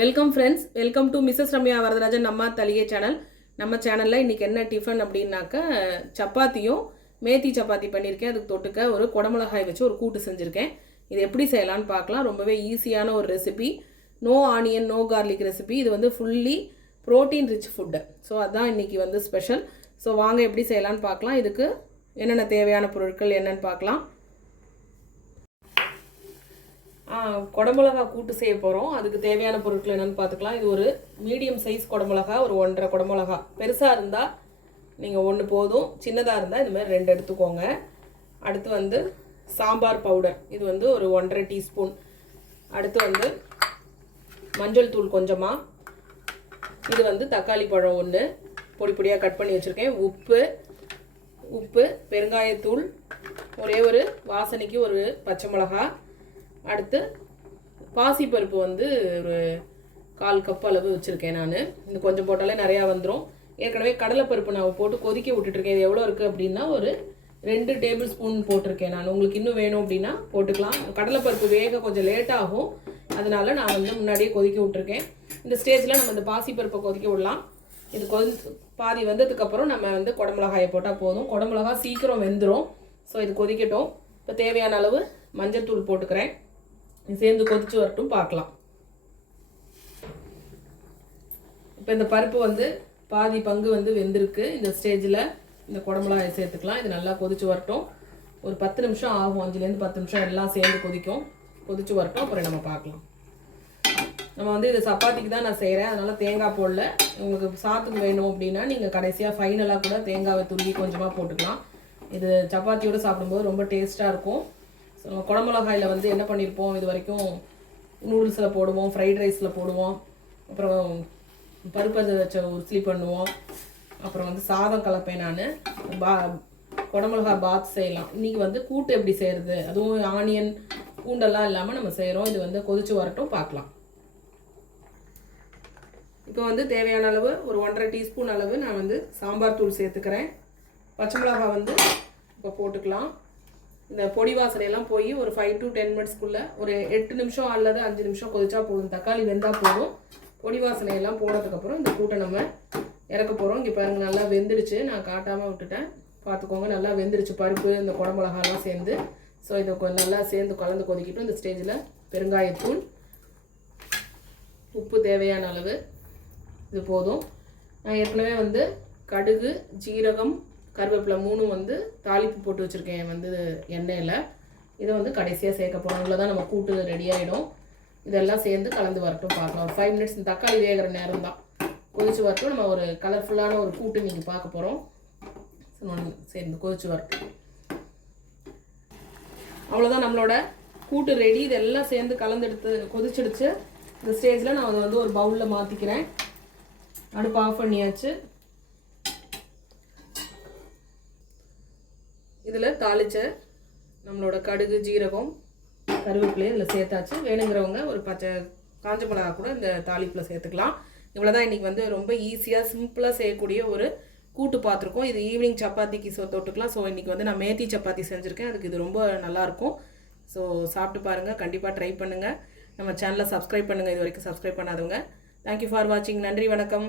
Welcome friends, welcome to Mrs Ramya Varadarajan நம்ம Thaligai channel. நம்ம சேனலில் இன்றைக்கி என்ன டிஃபன் அப்படின்னாக்க சப்பாத்தியும் மேத்தி சப்பாத்தி பண்ணியிருக்கேன். அதுக்கு தொட்டுக்க ஒரு குடமிளகாய் வச்சு ஒரு கூட்டு செஞ்சுருக்கேன். இது எப்படி செய்யலான்னு பார்க்கலாம். ரொம்பவே ஈஸியான ஒரு recipe, no onion no garlic recipe. இது வந்து fully protein rich food. So அதுதான் இன்றைக்கி வந்து ஸ்பெஷல். ஸோ வாங்க எப்படி செய்யலான்னு பார்க்கலாம். இதுக்கு என்னென்ன தேவையான பொருட்கள் என்னென்னு பார்க்கலாம். குடமிளகா கூட்டு செய்ய போகிறோம். அதுக்கு தேவையான பொருட்கள் என்னென்னு பார்த்துக்கலாம். இது ஒரு மீடியம் சைஸ் குடமிளகா, ஒரு 1.5 குடமிளகா. பெருசாக இருந்தால் நீங்கள் 1 போதும், சின்னதாக இருந்தால் இதுமாதிரி 2 எடுத்துக்கோங்க. அடுத்து வந்து சாம்பார் பவுடர், இது வந்து ஒரு 1.5 டீஸ்பூன். அடுத்து வந்து மஞ்சள் தூள் கொஞ்சமாக. இது வந்து தக்காளி பழம் 1 பொடி பொடியாக கட் பண்ணி வச்சுருக்கேன். உப்பு, பெருங்காயத்தூள், ஒரே ஒரு வாசனைக்கு ஒரு பச்சை மிளகா. அடுத்து பாசிப்பருப்பு வந்து ஒரு 1/4 கப் அளவு வச்சுருக்கேன் நான். இது கொஞ்சம் போட்டாலே நிறையா வந்துடும். ஏற்கனவே கடலைப்பருப்பு நான் போட்டு கொதிக்க விட்டுட்ருக்கேன். இது எவ்வளோ இருக்குது அப்படின்னா ஒரு 2 டேபிள் ஸ்பூன் போட்டிருக்கேன் நான். உங்களுக்கு இன்னும் வேணும் அப்படின்னா போட்டுக்கலாம். கடலைப்பருப்பு வேக கொஞ்சம் லேட் ஆகும், அதனால நான் வந்து முன்னாடியே கொதிக்க விட்டுருக்கேன். இந்த ஸ்டேஜில் நம்ம இந்த பாசிப்பருப்பை கொதிக்க விடலாம். இது பாதி வந்ததுக்கப்புறம் நம்ம வந்து குடமிளகாயை போட்டால் போதும். குடமிளகா சீக்கிரம் வெந்துடும். ஸோ இது கொதிக்கட்டும். இப்போ தேவையான அளவு மஞ்சள் தூள் போட்டுக்கிறேன். சேர்ந்து கொதிச்சு வரட்டும், பார்க்கலாம். இப்போ இந்த பருப்பு வந்து பாதி பங்கு வந்து வெந்திருக்கு. இந்த ஸ்டேஜில் இந்த குடமிளகாயை சேர்த்துக்கலாம். இது நல்லா கொதிச்சு வரட்டும். ஒரு 10 நிமிஷம் ஆகும், 5லேருந்து 10 நிமிஷம் எல்லாம் சேர்ந்து கொதிச்சு வரட்டும். அப்புறம் நம்ம பார்க்கலாம். நம்ம வந்து இது சப்பாத்திக்கு தான் நான் செய்கிறேன், அதனால் தேங்காய் போடல. உங்களுக்கு சாத்துக்கு வேணும் அப்படின்னா நீங்கள் கடைசியாக ஃபைனலாக கூட தேங்காவை துருவி கொஞ்சமாக போட்டுக்கலாம். இது சப்பாத்தியோடு சாப்பிடும்போது ரொம்ப டேஸ்ட்டாக இருக்கும். ஸோ குடமிளகாயில் வந்து என்ன பண்ணியிருப்போம், இது வரைக்கும் நூடுல்ஸில் போடுவோம், ஃப்ரைட் ரைஸில் போடுவோம், அப்புறம் பருப்பை வச்ச உருளி பண்ணுவோம், அப்புறம் வந்து சாதம் கலப்பேன் நான். குடமிளகா பாத் செய்யலாம். இன்றைக்கி வந்து கூட்டு எப்படி செய்கிறது, அதுவும் ஆனியன் பூண்டெல்லாம் இல்லாமல் நம்ம செய்கிறோம். இது வந்து கொதிச்சு வரட்டும், பார்க்கலாம். இப்போ வந்து தேவையான அளவு ஒரு 1.5 டீஸ்பூன் அளவு நான் வந்து சாம்பார் தூள் சேர்த்துக்கிறேன். பச்சை மிளகா வந்து இப்போ போட்டுக்கலாம். இந்த பொடி வாசனையெல்லாம் போய் ஒரு 5 to 10 மினிட்ஸ்க்குள்ளே ஒரு 8 நிமிஷம் அல்லது 5 நிமிஷம் கொதிச்சா போதும். தக்காளி வெந்தால் போதும். பொடி வாசனையெல்லாம் போனதுக்கப்புறம் இந்த கூட்டை நம்ம இறக்க போகிறோம். இங்கே பாருங்க, நல்லா வெந்துடுச்சு. நான் காட்டாமல் விட்டுட்டேன், பார்த்துக்கோங்க. நல்லா வெந்துடுச்சு பருப்பு, இந்த குடமிளகாலாம் சேர்ந்து. ஸோ இதை நல்லா சேர்ந்து கலந்து கொதிக்கிட்டோம். இந்த ஸ்டேஜில் பெருங்காயத்தூள், உப்பு தேவையான அளவு, இது போதும். நான் ஏற்கனவே வந்து கடுகு, ஜீரகம், கருவேப்பிலை 3 வந்து தாளிப்பு போட்டு வச்சுருக்கேன் வந்து எண்ணெயில். இதை வந்து கடைசியாக சேர்க்க போகிறோம். இவ்வளோ தான் நம்ம கூட்டு ரெடி ஆகிடும். இதெல்லாம் சேர்ந்து கலந்து வரட்டும், பார்க்கலாம். ஒரு 5 மினிட்ஸ் தக்காளி வேகிற நேரம் தான். கொதிச்சு வரட்டும். நம்ம ஒரு கலர்ஃபுல்லான ஒரு கூட்டு நீங்கள் பார்க்க போகிறோம். சேர்ந்து கொதிச்சு வரட்டும். அவ்வளோதான், நம்மளோட கூட்டு ரெடி. இதெல்லாம் சேர்ந்து கலந்தெடுத்து கொதிச்சிடுச்சு. இந்த ஸ்டேஜில் நான் அதை வந்து ஒரு பவுலில் மாற்றிக்கிறேன். அடுப்பு ஆஃப் பண்ணியாச்சு. இதில் தாளித்த நம்மளோட கடுகு, ஜீரகம், கருவேப்பிலையை இதில் சேர்த்தாச்சு. வேணுங்கிறவங்க ஒரு பச்சை காஞ்ச மிளகா கூட இந்த தாளிப்பில் சேர்த்துக்கலாம். இவ்வளோ தான் இன்றைக்கி வந்து ரொம்ப ஈஸியாக சிம்பிளாக செய்யக்கூடிய ஒரு கூட்டு பார்த்துருக்கோம். இது ஈவினிங் சப்பாத்திக்கு தொட்டுக்கலாம். ஸோ இன்றைக்கி வந்து நான் மேத்தி சப்பாத்தி செஞ்சுருக்கேன். அதுக்கு இது ரொம்ப நல்லாயிருக்கும். ஸோ சாப்பிட்டு பாருங்கள், கண்டிப்பாக ட்ரை பண்ணுங்கள். நம்ம சேனலை சப்ஸ்கிரைப் பண்ணுங்கள், இது வரைக்கும் சப்ஸ்கிரைப் பண்ணாதவங்க. தேங்க்யூ ஃபார் வாட்சிங். நன்றி, வணக்கம்.